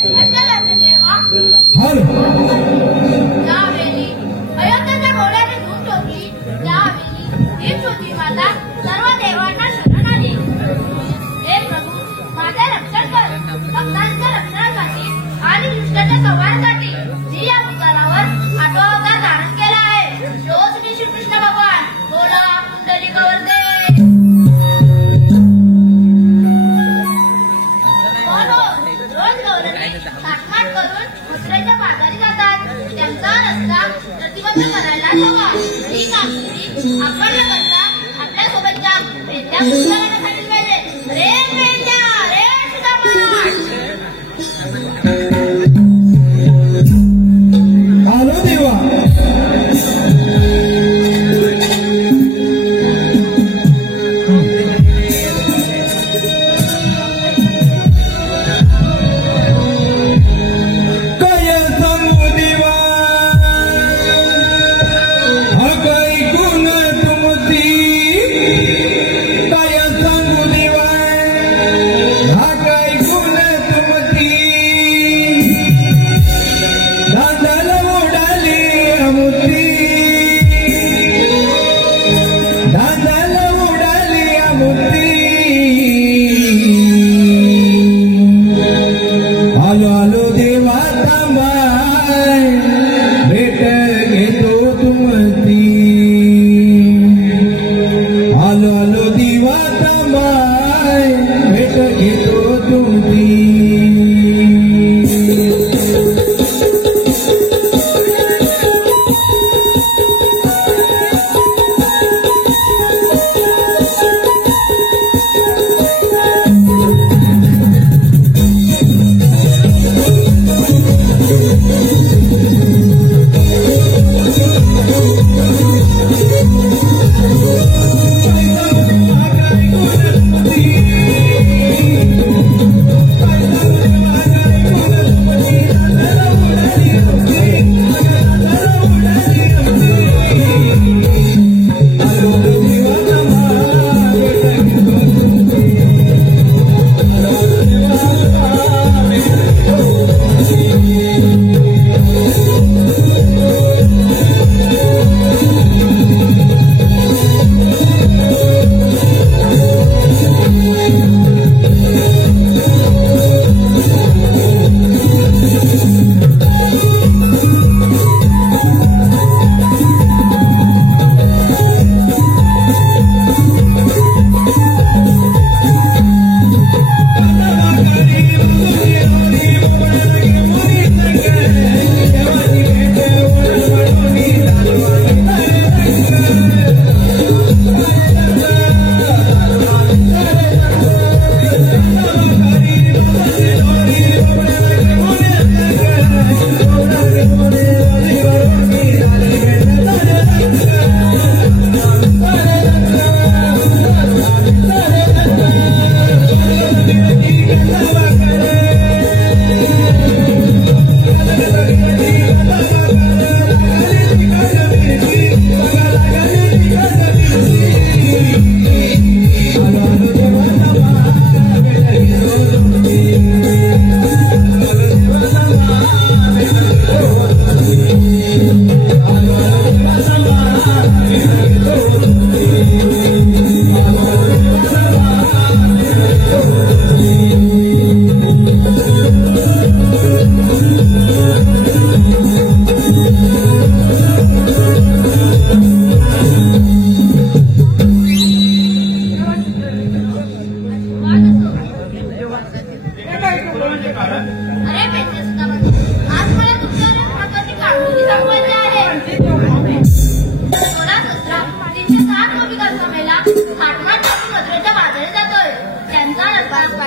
त्यावेळी अयोध्येच्या घोड्याने धूम ठोकली, त्यावेळी ही छोटी माता सर्व देवांना शरण आली. हे प्रभू, माझे रक्षण कर, भक्तांच्या रक्षणासाठी आणि दुष्टाच्या संहारासाठी जी या भूतानावर 8वा अवतार धारण केला आहे, तोच मी श्रीकृष्ण भगवान. बोला पुंडलिकवरदे. थाटमाट करून मथुरेच्या बाजारी जातात. त्यांचा रस्ता प्रतिबंध करायला हवा. ही कामगिरी आपण न करता आपल्या सोबतच्या पेंड्या पुष्करांना सांगितली पाहिजे. रे पेंड्या, रे सुदामा. आलो देवा.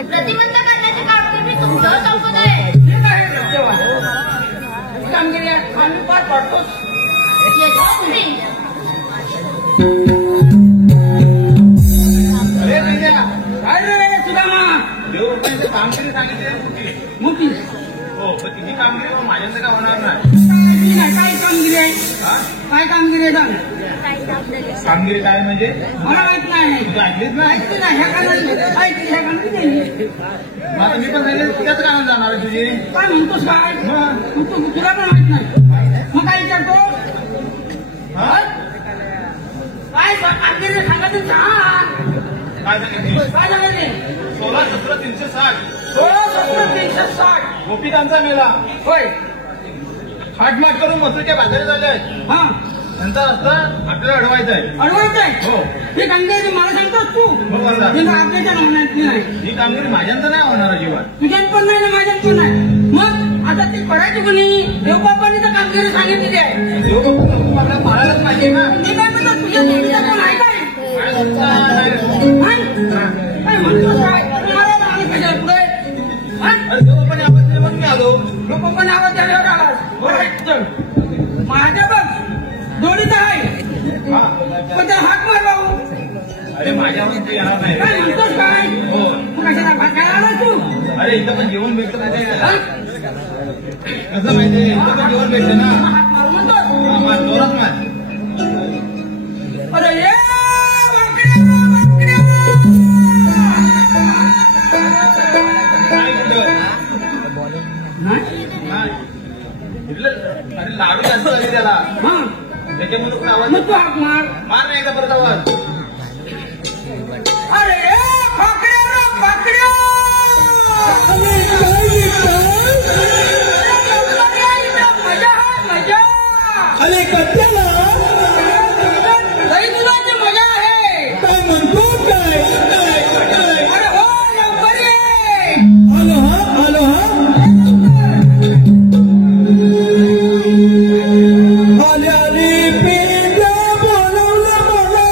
प्रतिबंध करण्याची कामगिरी तुमच्यावर सोपवत आहे. कामगिरी आम्ही पार पाडतोच. अरे काय रे सुदामा, देवरूपांची कामगिरी सांगितली मोठी. हो पण तिची कामगिरी माझ्याकडे काय होणार नाही. काय कामगिरी आहे, काय कामगिरी आहे सांग. कामगिरी काय म्हणजे मला माहित नाही. तू ऐकलीच नाही ऐकते ना ह्या कानात ऐकते ह्या कानात नाही. मग आता मी पण सांगितलं त्याच कानात जाणार आहे तुझी काय म्हणतोस काय मग मग तुला पण माहित नाही मग काय विचारतो हा काय कामगिरी सांगायचं सांग. काय सांगितलं काय सांगायचे 16-17-360 360 गोपिकांचा मेला होय. थाटमाट करून मथुरेच्या बाजारी झाले हा त्यांचा रस्ता आपल्याला अडवायचा आहे अडवायचंय हो हे कामगिरी मला सांगतोस तू हो बोलला हे आपल्याच्या नावाने नाही ही कामगिरी माझ्यांचं नाही होणार अजिबात तुझ्यात पण नाही ना माझ्यात पण नाही. मग आता ते करायची कोणी देवबापांनी तर कामगिरी सांगितलेली आहे. देवबापू आपल्याला मारायलाच पाहिजे ना मी काय म्हणतो तुझ्या देवीचा कोण आहे काय काय म्हणता? काय म्हणतो काय तुम्हाला आम्ही कशाला पुढे अरे देवबापाने आवाज दिला म्हणून मी आलो लोक पण आवाज द्यायला आवाज बरं चल माझ्या बघ जोडीचा आहे हा पण त्याला हाक मार भाऊ. अरे माझ्यावर ते येणार नाही काय म्हणतोस काय हो मग कशाला भात खायला आला तू अरे इथं पण जेवण भेटतं माहिती आहे का कसं माहितीये इथं पण जेवण भेटतं ना हात मारू म्हणतोस. हा, मार जोरात मार अरे ये वाकड्या वाकड्या काय कुठं नाही हा. इथलं अरे लाडू जास्त झाली त्याला हा त्याच्यामुळे पण आवाज मग तू हाक मार. मार नाही का परत आवाज अरे ये वाकड्या वाकड्या मजा आहे मजा. अरे कशाला लई मुलाची मजा आहे. काय म्हणतो काय अरे हो लवकर ये. आलो हा आलो हा आले आले पेंड्या बोलवलं मला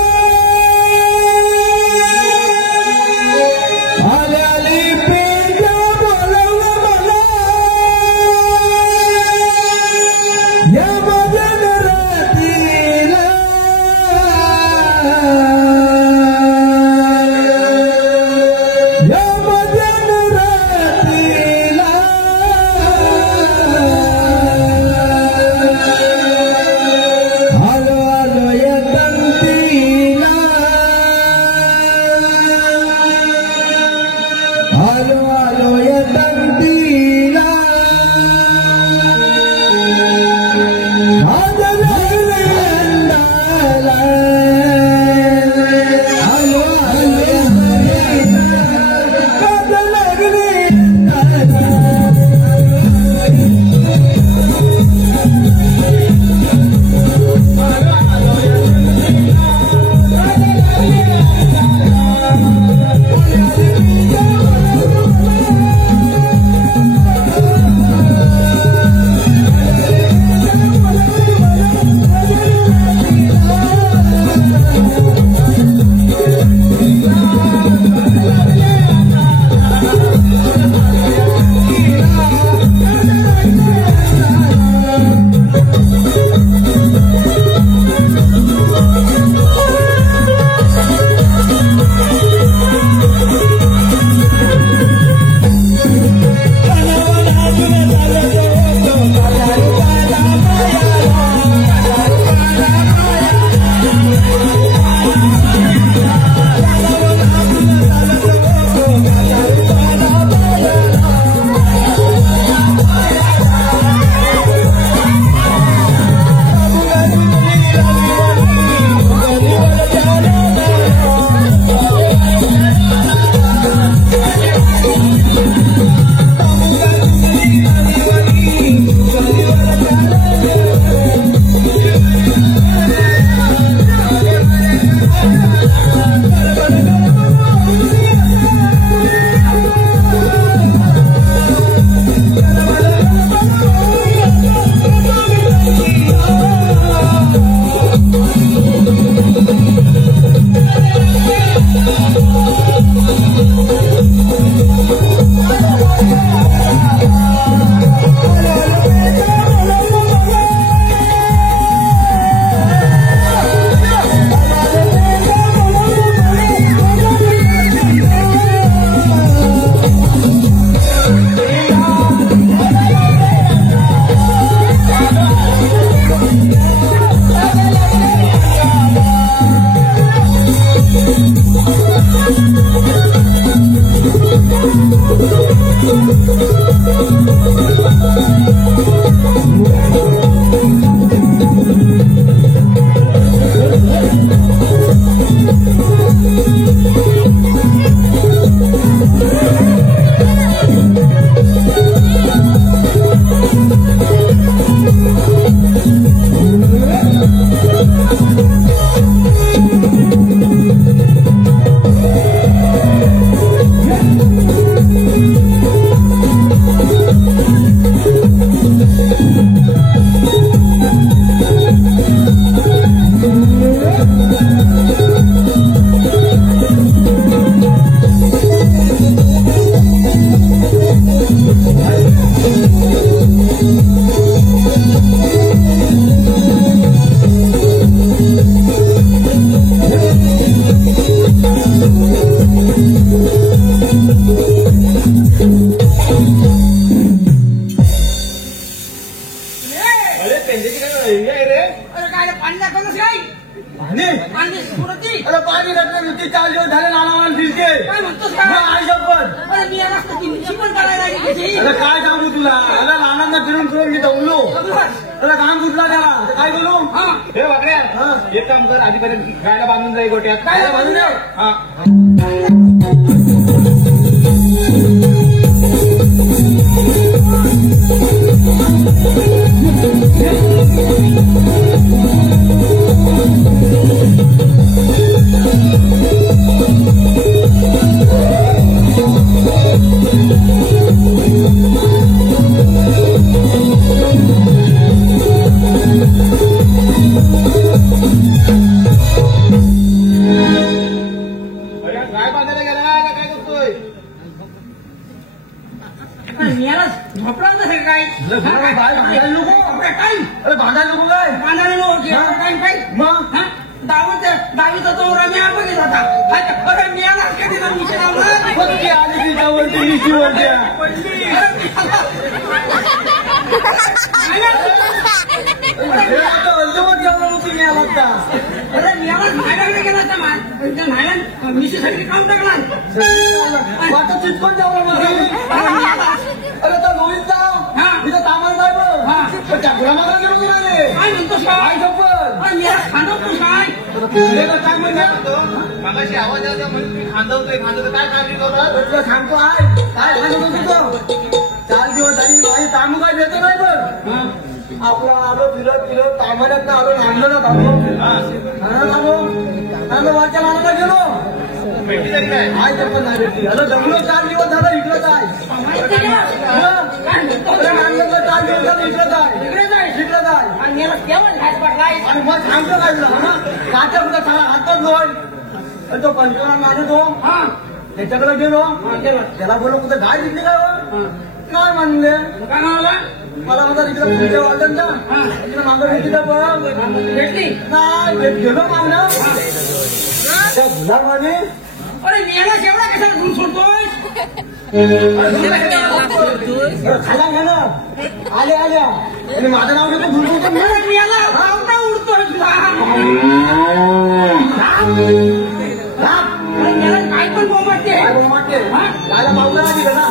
आले आले पेंड्या बोलवलं ये रे अरे काय पाणी दाखवलंस काय पाणी पाणी सुरती अरे पाणी रत्न नुसती 4 दिवस झाले नाना फिरते काय म्हणतोस मग काय आई शपथ अरे मी याला किती पण करायला लागली कशी अरे काय सांगू तुला अरे नानांना फिरून फिरून मी दमलो अरे काम गुतला त्याला तर काय बोलू हा हे वागड्या एक काम कर आधीपर्यंत गायला बांधून जाई गोट्यात गायला बांधून जाऊ? हा अरे गाय बांधायला गेला ना का काय करतोय अरे मी याला झोपला नसेल काय गाय बांधायला नको अरे काय अरे बांधायला नको काय पाण्याला नको काय काय मग हा? दहावीचा तो रम्या बघित होता अरे मी याला कधी ना विषय लावला पक्की आली ती जवळची नीची वरच्या अर्धवट जेवढं होती मी आला आता अरे मी याला न्हायला गेला त्या न्हायला मिशीसाठी काम टाकणार आता चिटकून जावं मला अरे तर गोविंद हा. तिथं कामाला जाय हा. बघ त्या गुलामाला गेलो नाही काय म्हणतोस काय काय शपथ अरे मी याला खांदवतोस काय काय म्हणजे मागाशी आवाज यायचा म्हणून मी खांदवतोय काय काळजी करत तुला सांगतो आहे काय सांगतो तुझं 4 दिवस झाली माझी कामं काय देतो नाही बघ आपला आलो फिरत कामाला आलो नांदलो आलो वाच्या मानाला गेलो भेटी तरी काय काय ते पण नाही भेटली अरे जमलो 4 दिवस झालं इकडंच आहे काय म्हणतो अरे नांदलं 4 दिवस झालं इकडंच आहे इकडंच आहे आणि याला केवळ घास पडलाय आणि मग सांगतो काय तुला काच्या कुठं सगळा हातच लोय आणि तो पंचवरा माझे तो हा त्याच्याकडे गेलो गेला त्याला बोललो कुठं गाय दिसली काय हो? काय म्हणले काय म्हणाला मला म्हणतात इकडे पुढच्या वाटणचा इकडे मागं भेटली तर बघ भेटली नाही गेलो मागणं त्या गुलामाने अरे मी याला केवढा कशाला घेऊन सोडतोय खाला घ्या आले आल्या आणि माझं नाव घेतो भुलतो अरे मी याला आवडा उडतोय तुला अरे मी याला काय पण बोंबाटते त्याला पावला नाही दिलं ना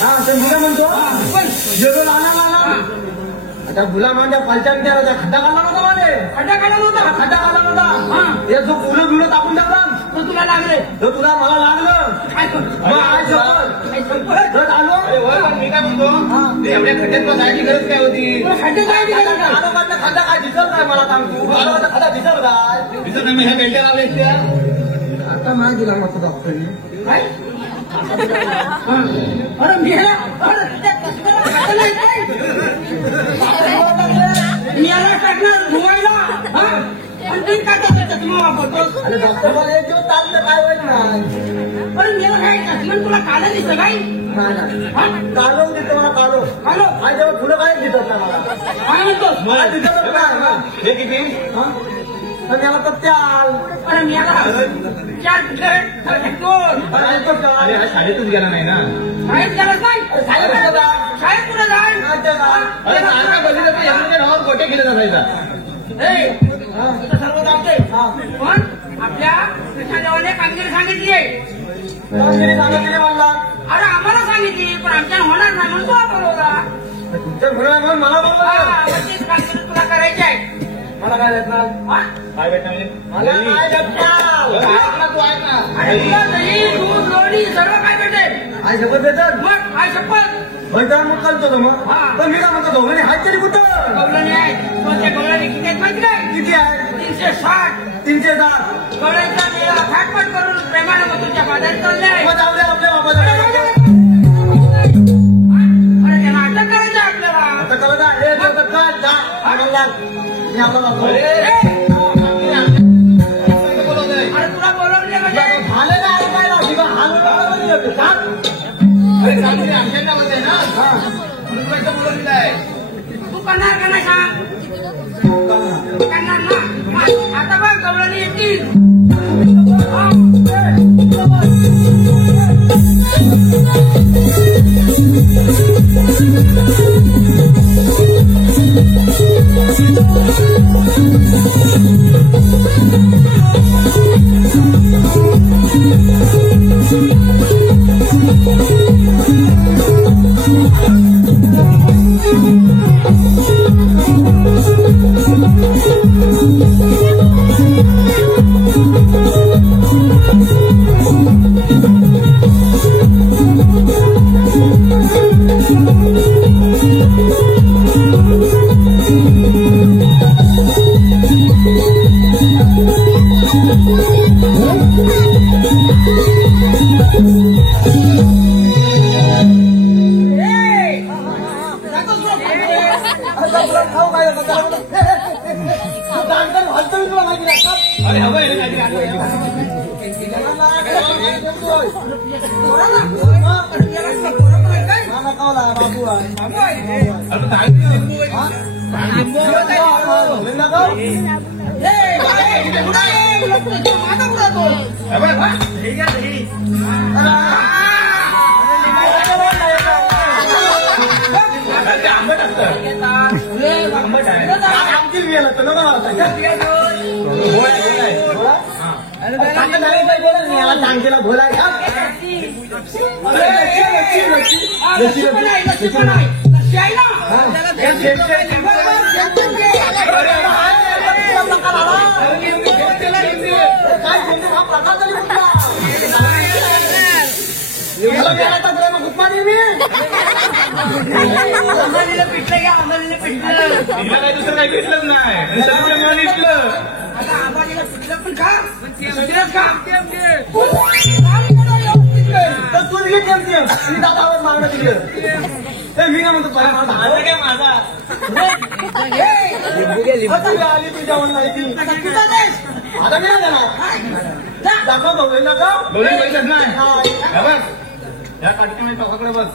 हा ते मुलं म्हणतो पण गेलो लाना आता गुलामांच्या पालच्याने त्या खड्डा काढला नव्हता मध्ये खड्डा काढा नव्हता खड्डा काढला नव्हता हे जो फुलं बिलं टाकून टाकला तर तुला लागले तो तुला मला लागलं काय मग आज जवळ आलो मी काय म्हणतो ते एवढ्या खड्ड्यात तुला जायची गरज काय होती खड्डे काय दिले का आलोबादला खड्डा काय दिसत नाही मला सांगतो आलोबादला खड्डा दिसत काय दिसत नाही मी ह्या बेल्ट्या लावल्या त्या आता नाही दिला मग डॉक्टरने काय अरे मी याला अरे त्या कसं खातं नाही काय? मी याला टाकणार धुवायला हा? आणि तुम्ही काय करता तुम्ही वापरतो अरे डॉक्टर एक दिवस चाललं काय वाईट नाही अरे मी याला काय टाकलं तुला काढा दिसतं काय हा? काढून देतो मला काढो हॅलो आणि तेव्हा फुलं काय दिसत नाही मला काय म्हणतोस मला दिसत काय हे किती तर त्याला तर त्याल अरे मी याला 4 प्लेट दोन अरे हा शाळेतच गेला नाही ना शाळेत गेलाच नाही शाळेत कुठे जाय अरे नाना बघितलं तर यांच्या नावावर गोटे केले जायचा ए, तुझं सर्व जाते पण आपल्या कृष्णादेवाने कामगिरी सांगितली आहे सांगितले मला अरे आम्हाला सांगितली पण आमच्या होणार नाही म्हणून तुला बोलवला तुमच्या घराला म्हणून मला बोलवलं हा, मग तीच कामगिरी तुला करायची आहे मला काय भेटणार हा? काय भेटणार म्हणजे मला काय भेटणार ऐक ना, तू ऐक ना अरे तुला दही दूध लोणी सर्व काय भेटेल आई शपथ भेटत मग काय शपथ भैटार मग चालतो मग हा. पण मी काय म्हणतो दोघांनी हात तरी कुठं गवळणी आहे मग त्या गवळणी किती आहेत माहिती काय किती आहे 360 310 गवळ्यांचा मेळा फाटफाट करून प्रेमाने मग तुमच्या बाजारात चालले आहे मग जाऊ दे आपल्या अरे बाबाला त्यांना अटक करायचं आहे आपल्याला आता कळलं ना हे तर काय जा आम्हाला मी आपला बाबा अरे तुला बोलवले म्हणजे झालं ना ऐकायला किंवा हाल अरे काहीतरी आमच्या नावात आहे ना म्हणून पैसा बोलवलेला आहे तू करणार का नाही सांग करणार ना मग आता बघ गवळणी येतील Thank you. खाऊ काय हलतो तुला माहिती नाही का? अरे हवं आहे रे काहीतरी आलं. बाबू आहे अरे सांगितलं लिंबू आहे. हे बघ, हा. अरे ते आंबट असतं. आंबट आहे. आमची गेलं तर नको मला गोड आहे, गोड आहे. याला सांगतेला भोला तिला काही दुसरं काही भेटलंच नाही. सगळं मन इथलं. दादावर मागणं तिकडे मी काय म्हणतो काय माझा आली तुझ्या माहिती आता मी नाही जाणार दाखव बघू नका दोन्ही पैसेच नाही. हे बघ, या काठीच्या माझ्या चौकाकडे बस.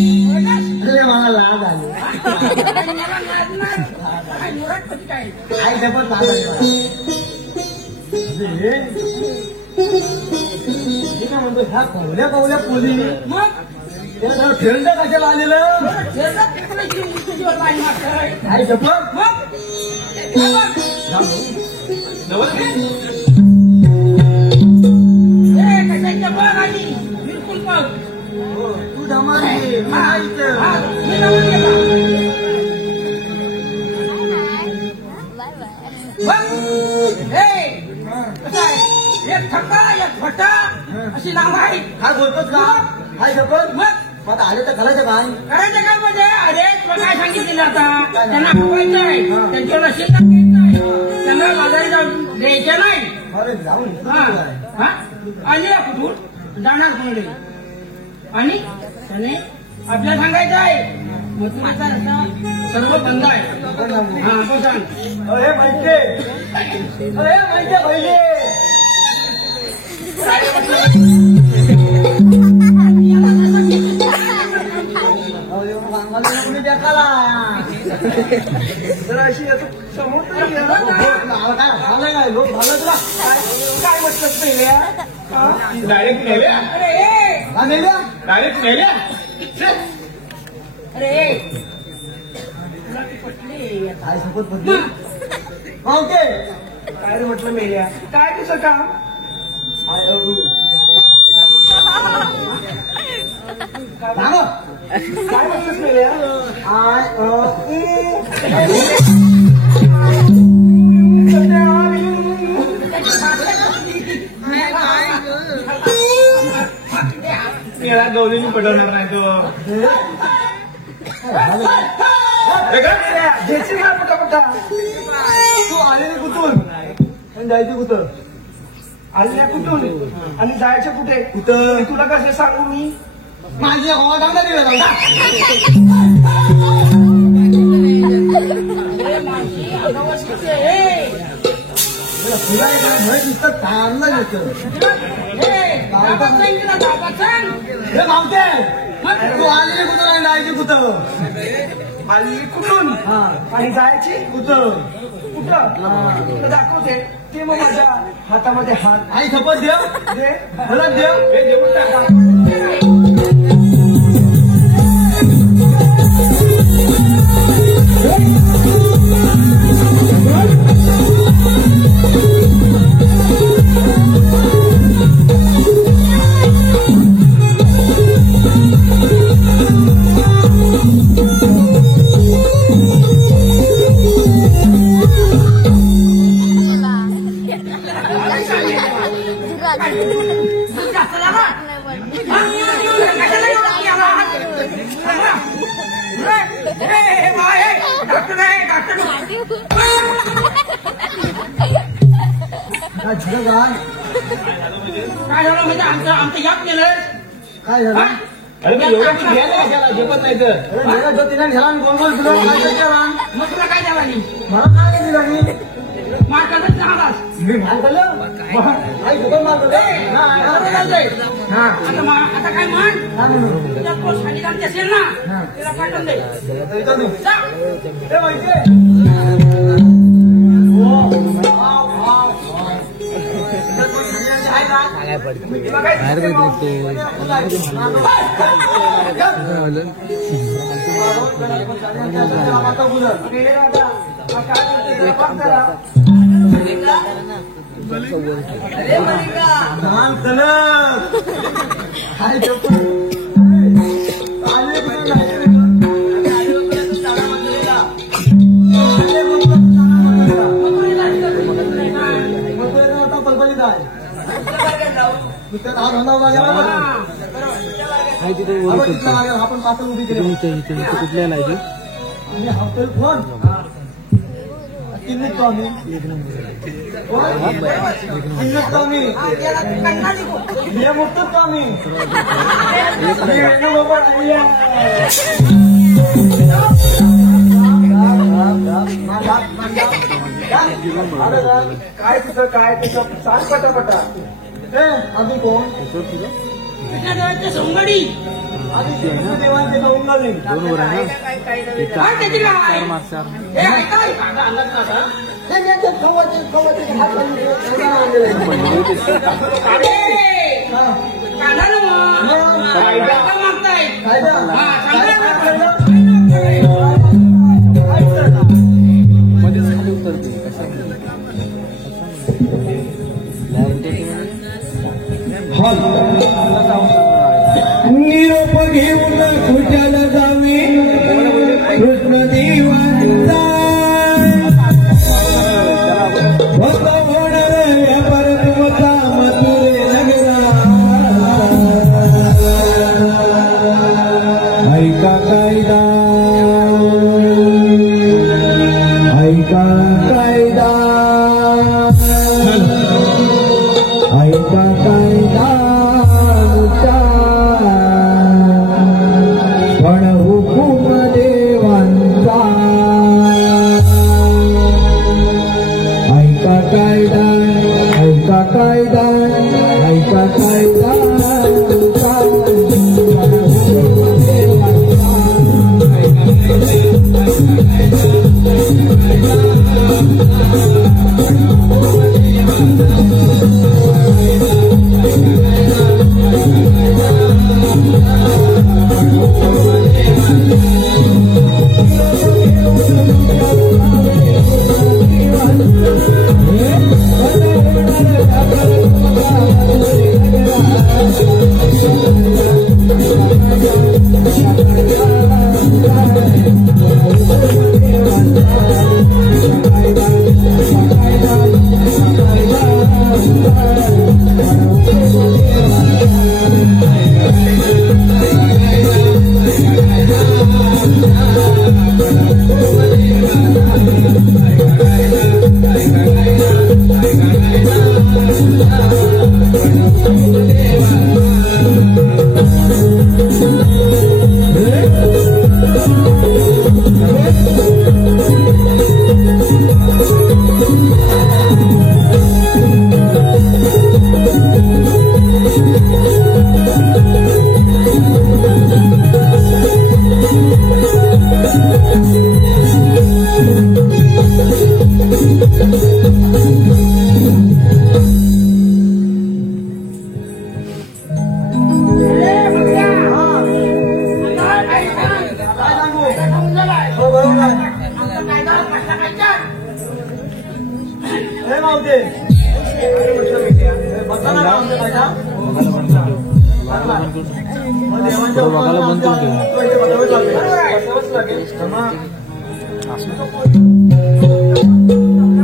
मला लाज आली आई जबत काय म्हणतो ह्या कवल्या कवल्या पोली फिरंड कशाला आलेलं आई जबत नवल काय? तू धमाली अशी नाव आहे काय बोलतोस का हाय जबत मग आता आले तर घालायचं काय करायचं काय म्हणजे अरे तुला काय सांगितलेलं आता त्यांना हवायचंय त्यांच्यावर अशी टाकायचंय त्यांना बाजारी जाऊन द्यायचं नाही अरे जाऊन हा हा आणि कुठून जाणार कोणीकडे आणि त्याने आपल्याला सांगायचं आहे मथुरेचा रस्ता सर्व बंद आहे हा तो सांग अरे माहिती पहिले लोक झालं तुला काय म्हटलं पहिले डायरेक्ट नेल्या. अरे डायरेक्ट नेल्या. अरे तुला ती पटली काय शपथ बदली ओके काय रे म्हटलं मेल्या काय तुझं काम काय म्हटलंस मेल्या याला गवलीने पटवणार नाही तो. हे का? घ्यायची काय पटा तू आलेली कुठून आणि जायची कुठं आल्या कुठून आणि जायचं कुठे कुठं तुला कसं सांगू मी माझी हवा चांगला दिला तुला भय नुसतं चांगलं घेतं हे मावते तू आलेली कुठं आणि जायची कुठं आली कुठून हा आणि जायची कुठं कुठं तुला दाखवते ते मग माझ्या हातामध्ये हात आई शपथ देव दे हलत देव हे देऊन टाका. काही चालले जास्त झाला कशाला डॉक्टर आहे डॉक्टर काय झालं काय काय झालं म्हणजे आमचं याप केलं काय झालं अरे पण एवढं तू घ्यायला कशाला झेपत नाही तर अरे मेरा जो तिने घ्याला आणि गोल तुला काय केला मग तुला काय द्यावा नाही मला काय दिला मी मार्कातच झालास मी भाग झालं आई दुकान मारतो आता काय म्हण काय म्हणू तुझ्या पोस्ट खाली काम असेल ना त्याला पाठवून दे इथं नाही जा. ए माहिती आपण पाच उभी केली कुठल्या लायची आणि हॉटेल फोन तीन निघतो आम्ही तीन निघतो आम्ही हे मोठच आम्ही काय तुझं काय तुझं सांग पटापटा आधी कोण सोंगडी आधी देवांचे उंगाली काय त्याची काय हे ऐकाय काढा ना मग मागताय निरोप घेऊन खुशाला जावे कृष्ण देवांचा होणार व्यापार तुमचा मथुरे नगरा ऐका कायदा ऐका कायदा ऐका कायदा पण हुकूम देवांचा ऐका कायदा ऐका कायदा ऐका कायदा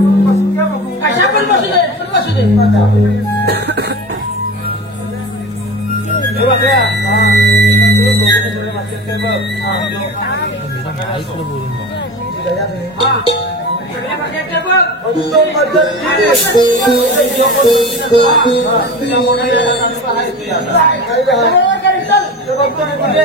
कशा पण बसू दे कसू दे हे बघ रे, सगळ्या बघायचे बघ उत्तम पद्धतीने बघतो ना कुठे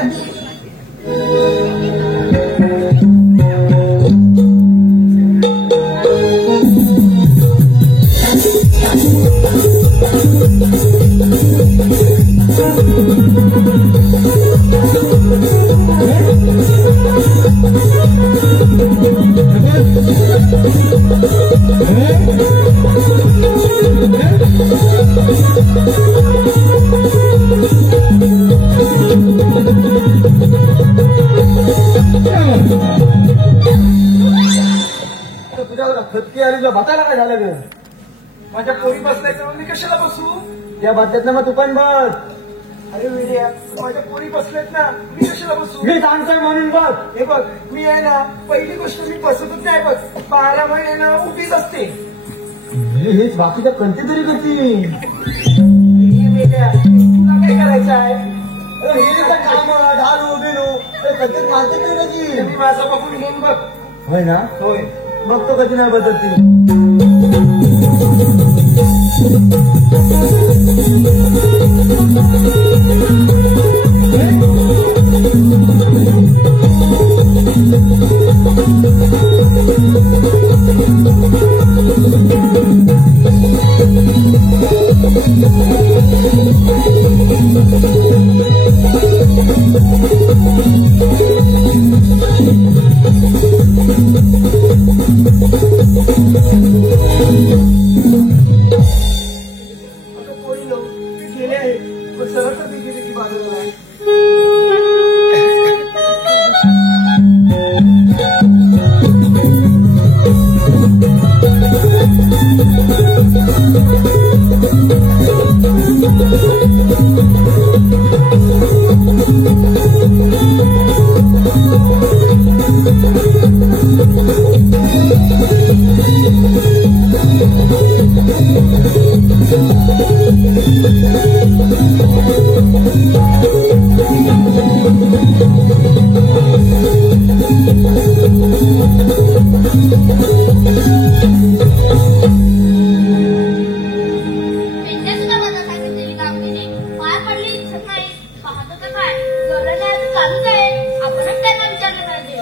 तुझ्यावर खतकी आली तुला बसायला काय झालं ग माझ्या पोरी बसलाय तेव्हा मी कशाला बसू त्या बातम्यात मग तू पण बस अरे विड्या माझ्या पोरी बसलेत ना मी कशाला बसू मी सांगतोय म्हणून बघ हे बघ मी आहे ना पहिली गोष्ट मी बसतच नाही बघ 12 महिने ना उभीच असते हेच बाकीच्या कोणती तरी करते हे वेड्या, तुला काय करायचं आहे हे तर काम ढालू बिलू ते कधी मारते नाही मी कधी माझं बघून घेऊन बघ होय ना होय मग तो कधी नाही बदलती पोरी लोक गेले आहेत पण सरळ तर मी गेले की बाजूला नाही त्यांच्या सुद्धा मला सांगितलेली कामगिरी पाया पडली दिसत नाही पाहतो तर काय गौरव चालूच आहे आपणच त्यांना विचारलं पाहिजे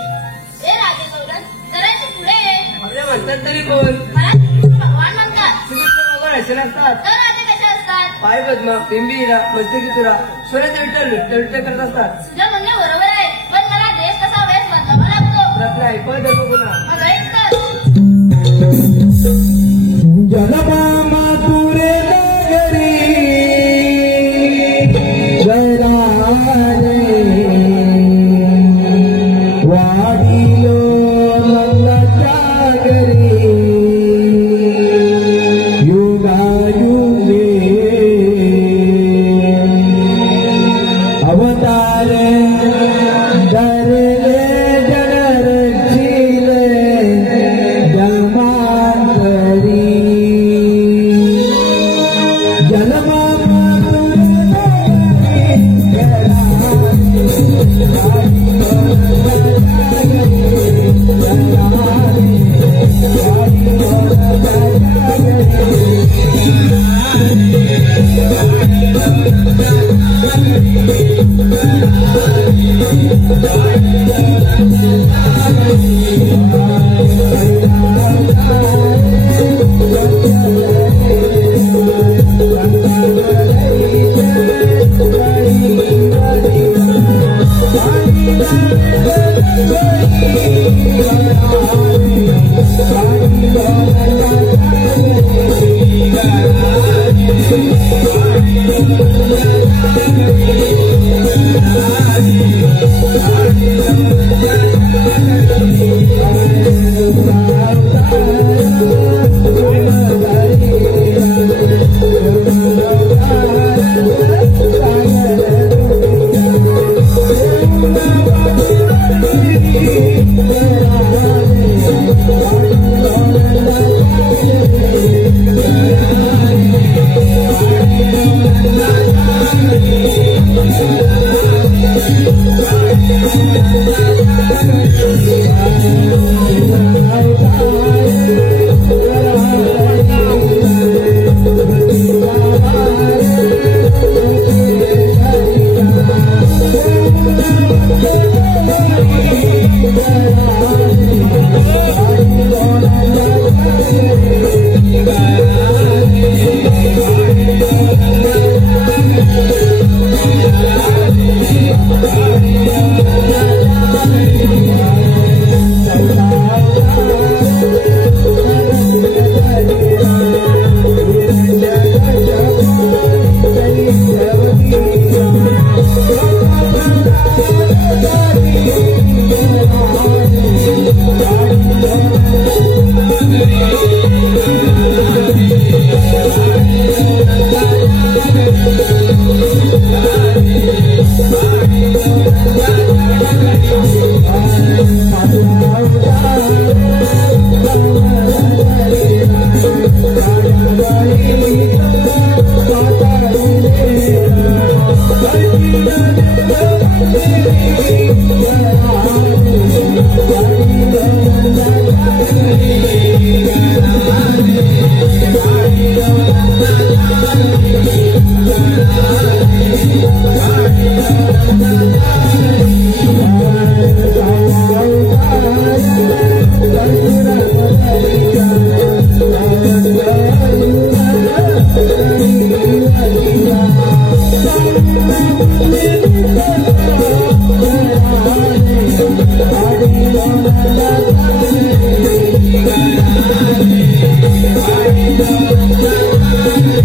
हे राजे गौरव जराशी पुढे ये आपल्या म्हणतात तरी कोण मला श्रीकृष्ण भगवान म्हणतात श्रीकृष्ण भगवान असे नसतात तर राजे कसे असतात पाय पद्म पिंबीरा मस्तकी तुरा स्वराचे विठ्ठल करत असतात तुझं म्हणणं बरोबर आहे पण मला देश कसा वेळेस बदलावा लागतो प्रश्न ऐकून देतो पुन्हा मग ऐक तर जलमा मातुरे नगरी जयरारे वाडिलो नंदाच्या घरी युगायुगे अवतार धरले जनरक्षिले जमातरी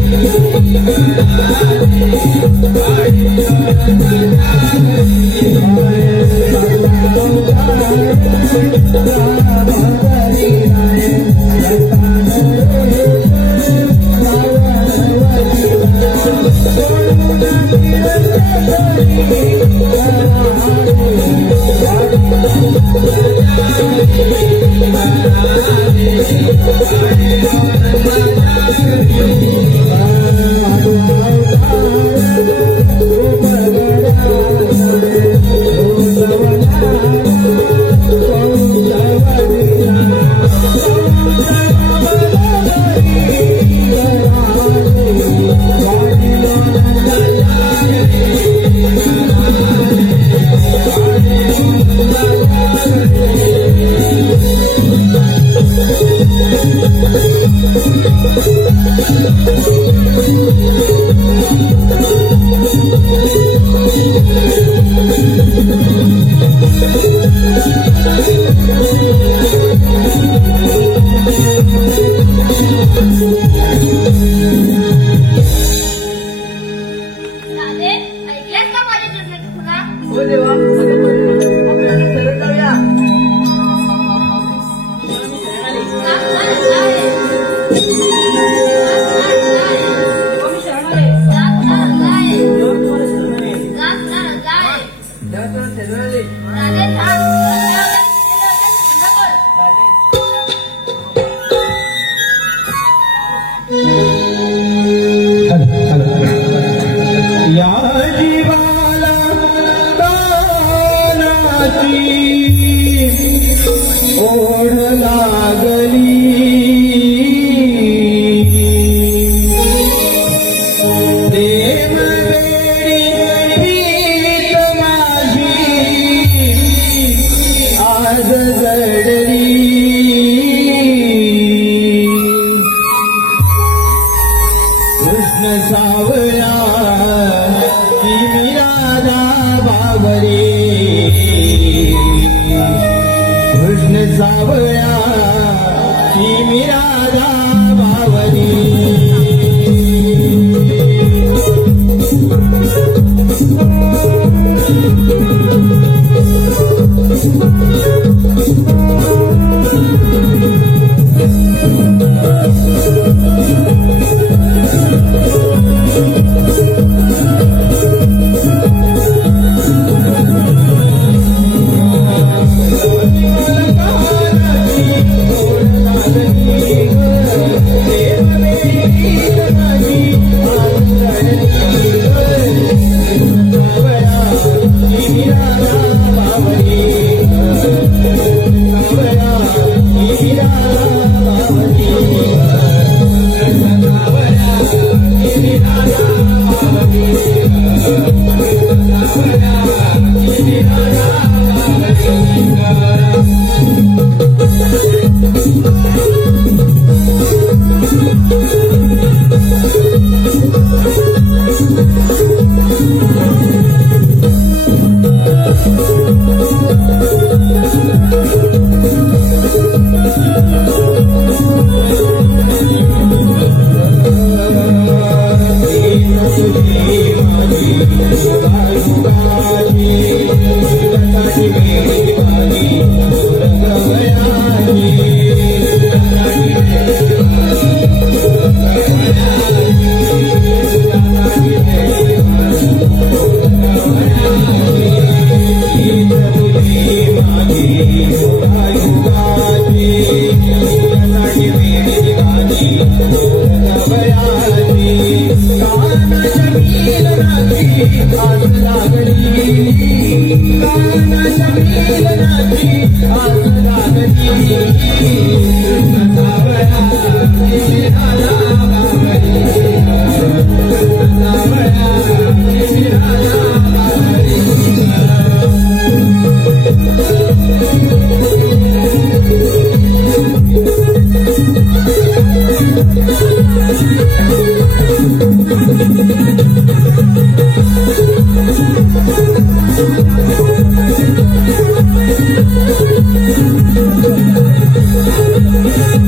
Thank you.